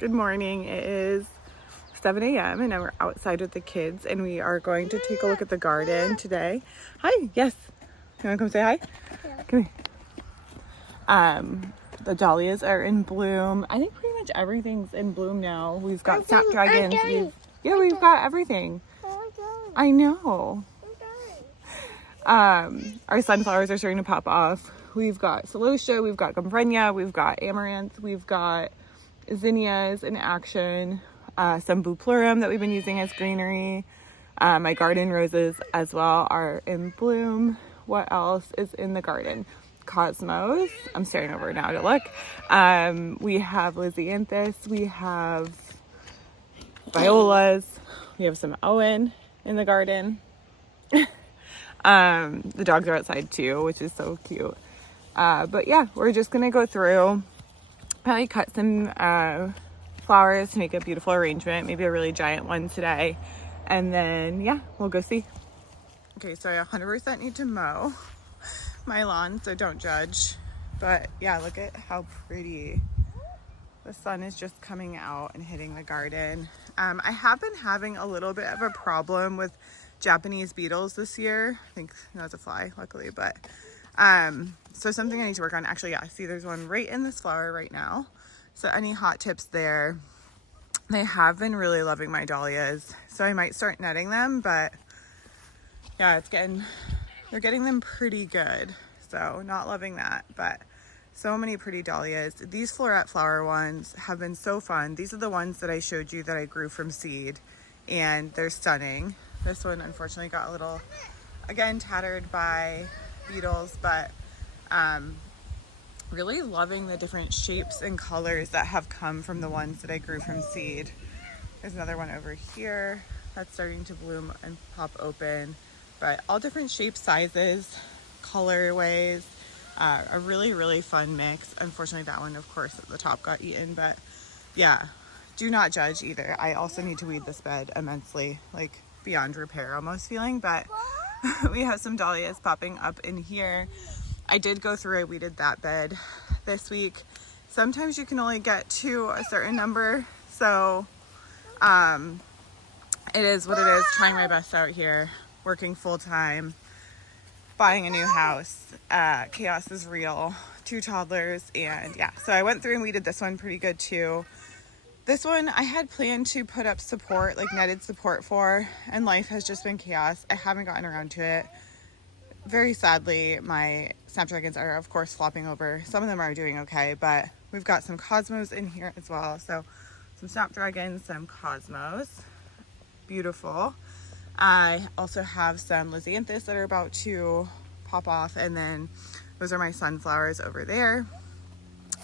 Good morning. It is 7 a.m. and we're outside with the kids and we are going to take a look at the garden today. Hi. Yes. You want to come say hi? Yeah. Come here. The dahlias are in bloom. I think pretty much everything's in bloom now. We've got snapdragons. We've got everything. I know. Our sunflowers are starting to pop off. We've got Celosia, we've got Gomphrena, we've got Amaranth, we've got zinnias in action, some bouquets that we've been using as greenery. My garden roses as well are in bloom. What else is in the garden? Cosmos. I'm starting over now to look. We have Lisianthus, we have violas, we have some Owen in the garden. The dogs are outside too, which is so cute. But yeah, we're just gonna go through, probably cut some flowers to make a beautiful arrangement, maybe a really giant one today, and then yeah, we'll go see. Okay, so I 100% need to mow my lawn, so don't judge. But yeah, look at how pretty the sun is just coming out and hitting the garden. I have been having a little bit of a problem with Japanese beetles this year. I think that's a fly, luckily, but so something I need to work on. Actually, yeah, see there's one right in this flower right now. So any hot tips there. They have been really loving my dahlias, so I might start netting them, but yeah, they're getting them pretty good. So not loving that, but so many pretty dahlias. These floret flower ones have been so fun. These are the ones that I showed you that I grew from seed, and they're stunning. This one unfortunately got a little, again, tattered by beetles, but really loving the different shapes and colors that have come from the ones that I grew from seed. There's another one over here that's starting to bloom and pop open, but all different shapes, sizes, colorways, a really fun mix. Unfortunately, that one, of course, at the top got eaten, but yeah, do not judge either. I also need to weed this bed immensely, like beyond repair almost feeling, but we have some dahlias popping up in here. I did go through, I weeded that bed this week. Sometimes you can only get to a certain number, so it is what it is. Trying my best out here, working full time, buying a new house. Chaos is real. 2 toddlers, and yeah, so I went through and weeded this one pretty good too. This one I had planned to put up support, like netted support for, and life has just been chaos. I haven't gotten around to it. Very sadly, my Snapdragons are of course flopping over. Some of them are doing okay, but we've got some Cosmos in here as well. So some Snapdragons, some Cosmos. Beautiful. I also have some Lisianthus that are about to pop off, and then those are my sunflowers over there.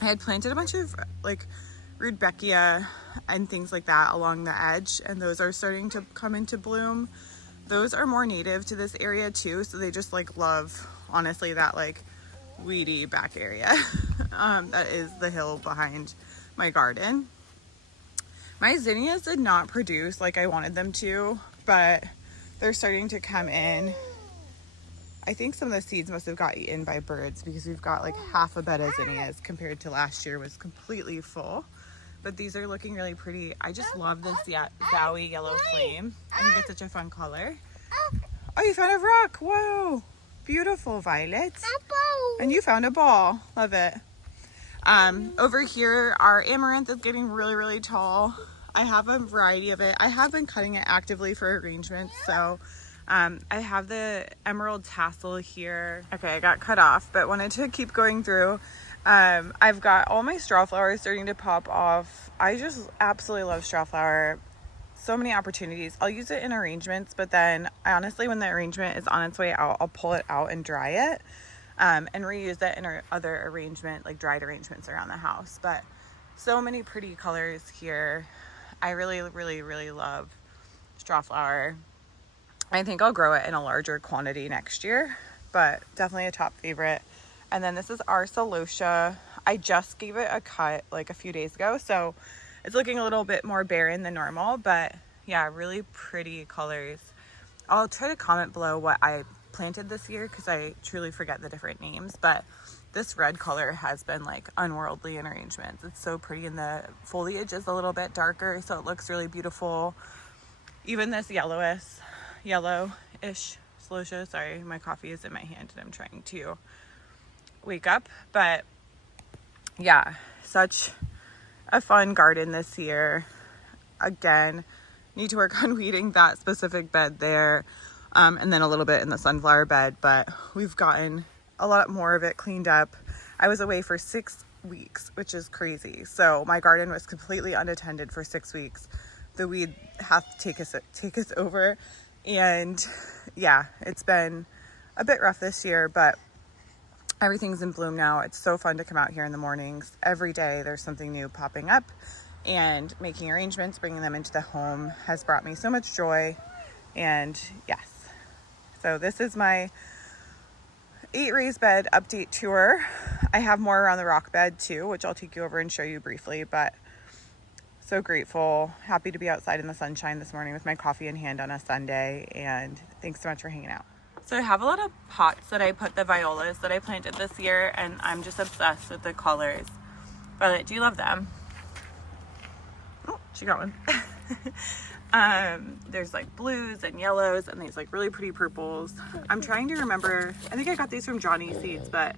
I had planted a bunch of like Rudbeckia and things like that along the edge, and those are starting to come into bloom. Those are more native to this area too, so they just like love, honestly, that like weedy back area. That is the hill behind my garden. My zinnias did not produce like I wanted them to, but they're starting to come in. I think some of the seeds must have got eaten by birds because we've got like half a bed of zinnias compared to last year was completely full. But these are looking really pretty. I just love this Zowie yellow flame. I think it's such a fun color. Oh, you found a rock. Whoa. Beautiful, Violet. And you found a ball. Love it. Over here, our Amaranth is getting really tall. I have a variety of it. I have been cutting it actively for arrangements. So I have the emerald tassel here. Okay, I got cut off, but wanted to keep going through. I've got all my straw flowers starting to pop off. I just absolutely love straw flower. So many opportunities. I'll use it in arrangements, but then I honestly, when the arrangement is on its way out, I'll pull it out and dry it, and reuse it in our other arrangement, like dried arrangements around the house. But so many pretty colors here. I really love straw flower. I think I'll grow it in a larger quantity next year, but definitely a top favorite. And then this is our Celosia. I just gave it a cut like a few days ago, so it's looking a little bit more barren than normal, but yeah, really pretty colors. I'll try to comment below what I planted this year because I truly forget the different names, but This red color has been like unworldly in arrangements. It's so pretty, and the foliage is a little bit darker, so it looks really beautiful. Even this yellowish Celosia, sorry, my coffee is in my hand and I'm trying to wake up. But yeah, such a fun garden this year. Again, need to work on weeding that specific bed there, and then a little bit in the sunflower bed, but we've gotten a lot more of it cleaned up. I was away for 6 weeks, which is crazy. So my garden was completely unattended for 6 weeks. The weed has to take us over. And yeah, it's been a bit rough this year, but everything's in bloom now. It's so fun to come out here in the mornings. Every day there's something new popping up, and making arrangements, bringing them into the home has brought me so much joy. And yes, so this is my 8 raised bed update tour. I have more around the rock bed too, which I'll take you over and show you briefly, but so grateful, happy to be outside in the sunshine this morning with my coffee in hand on a Sunday, and thanks so much for hanging out. So I have a lot of pots that I put the violas that I planted this year, and I'm just obsessed with the colors. Violet, do you love them? Oh, she got one. There's like blues and yellows and these like really pretty purples. I'm trying to remember, I think I got these from Johnny Seeds, but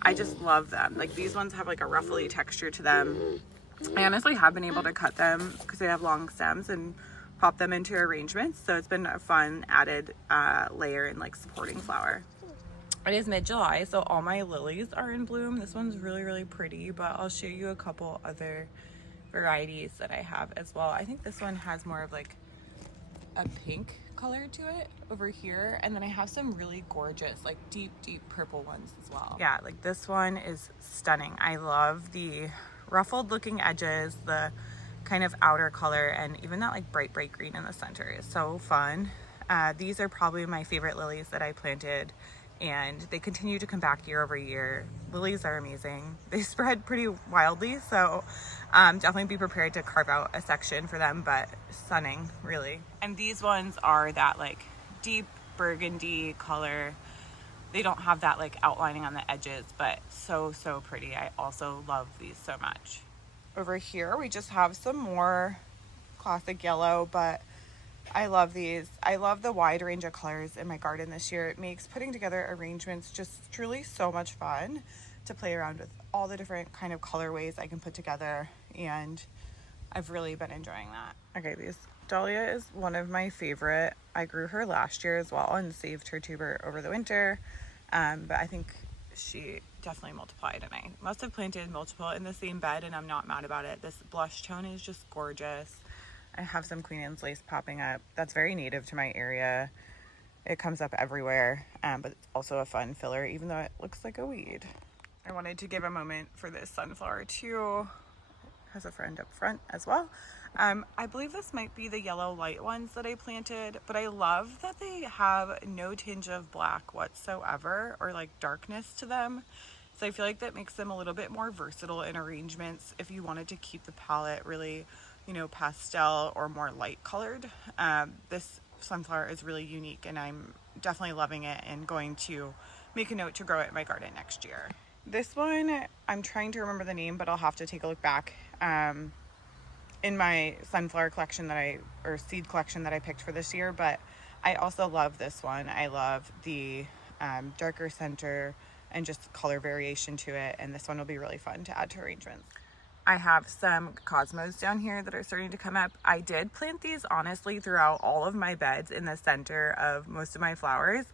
I just love them. Like these ones have like a ruffly texture to them. I honestly have been able to cut them because they have long stems and pop them into arrangements. So it's been a fun added layer and like supporting flower. It is mid-July, so all my lilies are in bloom. This one's really, really pretty, but I'll show you a couple other varieties that I have as well. I think this one has more of like a pink color to it over here, and then I have some really gorgeous like deep purple ones as well. Yeah, like this one is stunning. I love the ruffled looking edges, the kind of outer color, and even that like bright green in the center is so fun. These are probably my favorite lilies that I planted, and they continue to come back year over year. Lilies are amazing. They spread pretty wildly, so definitely be prepared to carve out a section for them, but stunning, really. And these ones are that like deep burgundy color. They don't have that like outlining on the edges, but so pretty. I also love these so much. Over here we just have some more classic yellow, but I love these. I love the wide range of colors in my garden this year. It makes putting together arrangements just truly so much fun to play around with all the different kind of colorways I can put together, and I've really been enjoying that. Okay, this Dahlia is one of my favorite. I grew her last year as well and saved her tuber over the winter, but I think she definitely multiplied, and I must have planted multiple in the same bed, and I'm not mad about it. This blush tone is just gorgeous. I have some Queen Anne's lace popping up. That's very native to my area. It comes up everywhere, but it's also a fun filler, even though it looks like a weed. I wanted to give a moment for this sunflower too. Has a friend up front as well. I believe this might be the yellow light ones that I planted, but I love that they have no tinge of black whatsoever or like darkness to them. So I feel like that makes them a little bit more versatile in arrangements if you wanted to keep the palette really, you know, pastel or more light colored. This sunflower is really unique, and I'm definitely loving it and going to make a note to grow it in my garden next year. This one, I'm trying to remember the name, but I'll have to take a look back in my sunflower collection or seed collection that I picked for this year. But I also love this one. I love the darker center and just color variation to it, and this one will be really fun to add to arrangements. I have some cosmos down here that are starting to come up. I did plant these honestly throughout all of my beds in the center of most of my flowers.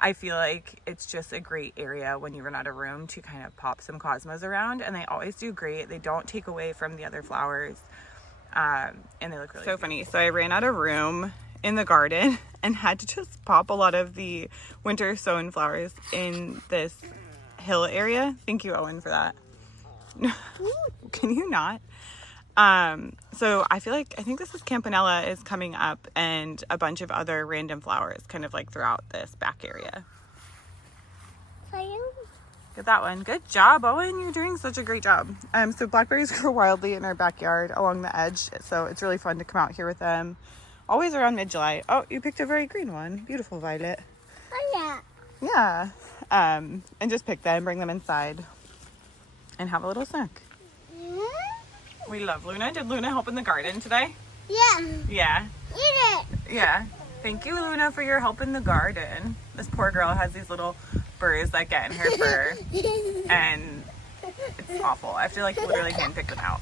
I feel like it's just a great area when you run out of room to kind of pop some cosmos around, and they always do great. They don't take away from the other flowers, and they look really so funny. So I ran out of room in the garden and had to just pop a lot of the winter sown flowers in this hill area. Thank you, Owen, for that. Can you not? So I think this is Campanella is coming up, and a bunch of other random flowers kind of like throughout this back area. Get that one. Good job, Owen. You're doing such a great job. So blackberries grow wildly in our backyard along the edge, so it's really fun to come out here with them. Always around mid-July. Oh, you picked a very green one. Beautiful, Violet. Oh, yeah. Yeah. and just pick them, bring them inside, and have a little snack. We love Luna. Did Luna help in the garden today? Yeah. Yeah. Eat it. Yeah. Thank you, Luna, for your help in the garden. This poor girl has these little burrs that get in her fur, and it's awful. I have to like literally hand pick them out.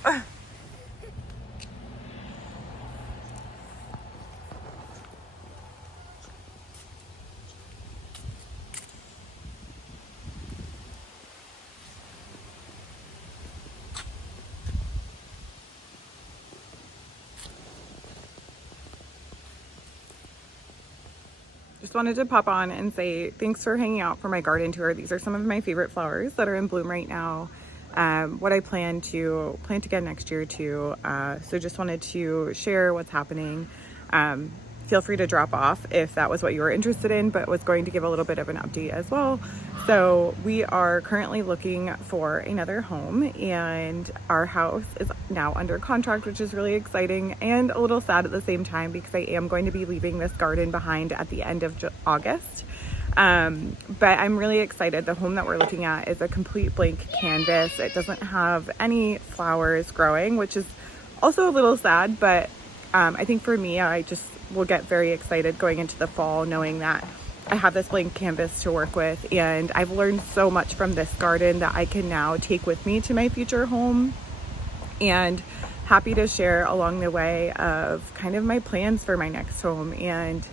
Just wanted to pop on and say thanks for hanging out for my garden tour. These are some of my favorite flowers that are in bloom right now. What I plan to plant again next year too. So just wanted to share what's happening. Feel free to drop off if that was what you were interested in, but was going to give a little bit of an update as well. So we are currently looking for another home, and our house is now under contract, which is really exciting and a little sad at the same time because I am going to be leaving this garden behind at the end of August. But I'm really excited. The home that we're looking at is a complete blank canvas. It doesn't have any flowers growing, which is also a little sad, but I think for me, I just will get very excited going into the fall knowing that I have this blank canvas to work with, and I've learned so much from this garden that I can now take with me to my future home, and happy to share along the way of kind of my plans for my next home, and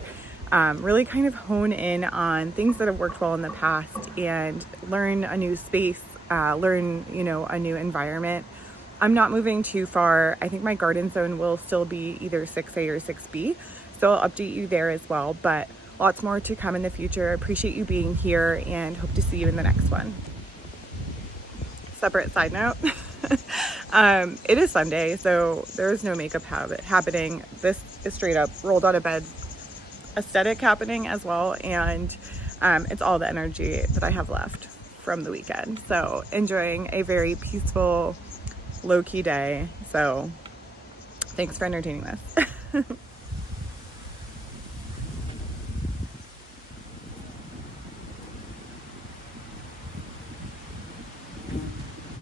really kind of hone in on things that have worked well in the past and learn a new space, learn, you know, a new environment. I'm not moving too far. I think my garden zone will still be either 6A or 6B. So I'll update you there as well, but lots more to come in the future. I appreciate you being here and hope to see you in the next one. Separate side note. It is Sunday, so there's no makeup happening. This is straight up rolled out of bed aesthetic happening as well. And it's all the energy that I have left from the weekend. So enjoying a very peaceful, low-key day. So thanks for entertaining this.